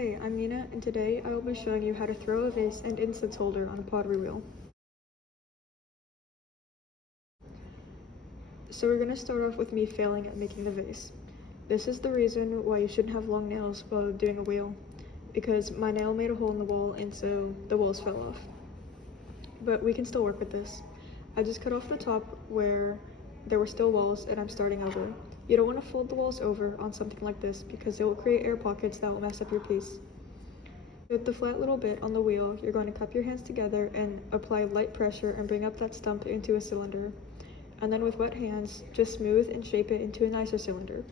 Hey, I'm Nina, and today I will be showing you how to throw a vase and incense holder on a pottery wheel. So we're going to start off with me failing at making the vase. This is the reason why you shouldn't have long nails while doing a wheel, because my nail made a hole in the wall and so the walls fell off. But we can still work with this. I just cut off the top where there were still walls and I'm starting over. You don't want to fold the walls over on something like this because it will create air pockets that will mess up your piece. With the flat little bit on the wheel, you're going to cup your hands together and apply light pressure and bring up that stump into a cylinder. And then with wet hands, just smooth and shape it into a nicer cylinder.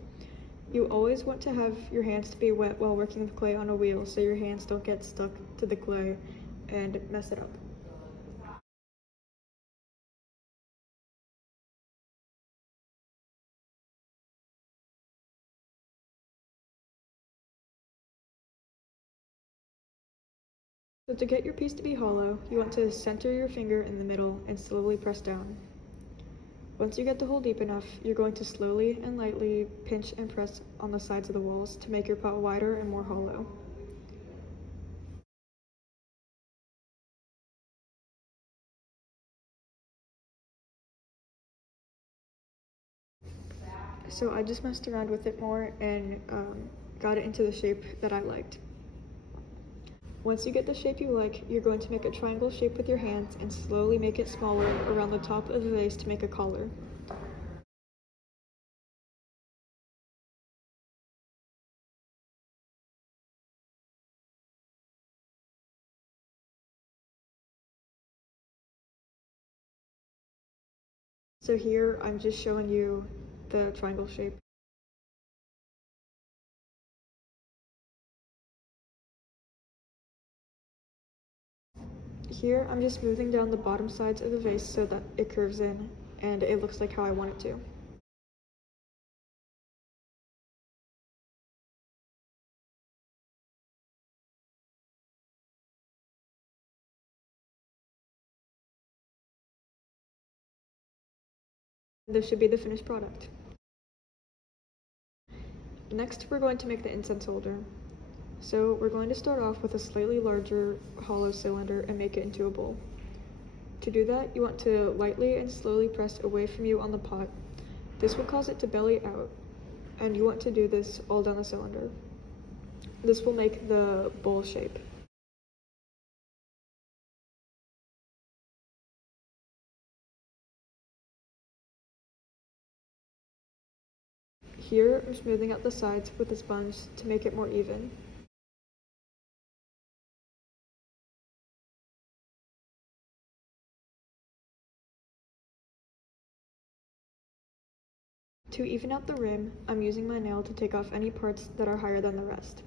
You always want to have your hands to be wet while working with clay on a wheel so your hands don't get stuck to the clay and mess it up. So to get your piece to be hollow, you want to center your finger in the middle and slowly press down. Once you get the hole deep enough, you're going to slowly and lightly pinch and press on the sides of the walls to make your pot wider and more hollow. So I just messed around with it more and got it into the shape that I liked. Once you get the shape you like, you're going to make a triangle shape with your hands and slowly make it smaller around the top of the vase to make a collar. So here I'm just showing you the triangle shape. Here I'm just smoothing down the bottom sides of the vase so that it curves in and it looks like how I want it to. This should be the finished product. Next, we're going to make the incense holder. So we're going to start off with a slightly larger hollow cylinder and make it into a bowl. To do that, you want to lightly and slowly press away from you on the pot. This will cause it to belly out, and you want to do this all down the cylinder. This will make the bowl shape. Here, I'm smoothing out the sides with a sponge to make it more even. To even out the rim, I'm using my nail to take off any parts that are higher than the rest.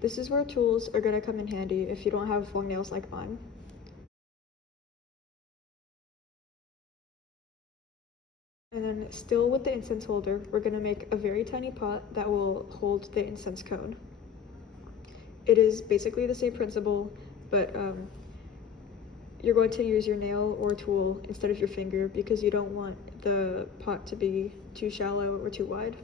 This is where tools are going to come in handy if you don't have long nails like mine. And then still with the incense holder, we're going to make a very tiny pot that will hold the incense cone. It is basically the same principle, but you're going to use your nail or tool instead of your finger because you don't want the pot to be too shallow or too wide.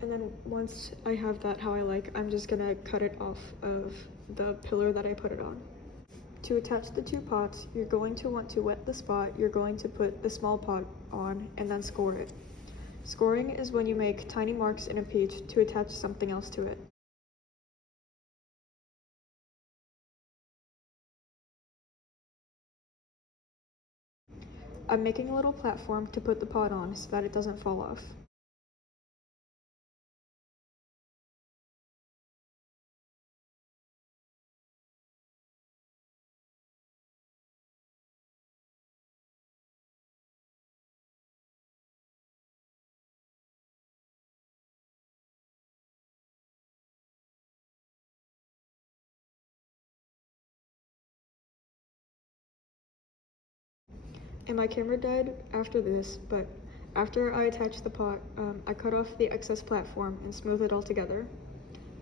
And then once I have that how I like, I'm just gonna cut it off of the pillar that I put it on. To attach the two pots, you're going to want to wet the spot you're going to put the small pot on and then score it. Scoring is when you make tiny marks in a peach to attach something else to it. I'm making a little platform to put the pot on so that it doesn't fall off. And my camera died after this, but after I attached the pot, I cut off the excess platform and smoothed it all together.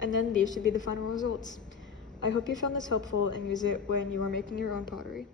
And then these should be the final results. I hope you found this helpful and use it when you are making your own pottery.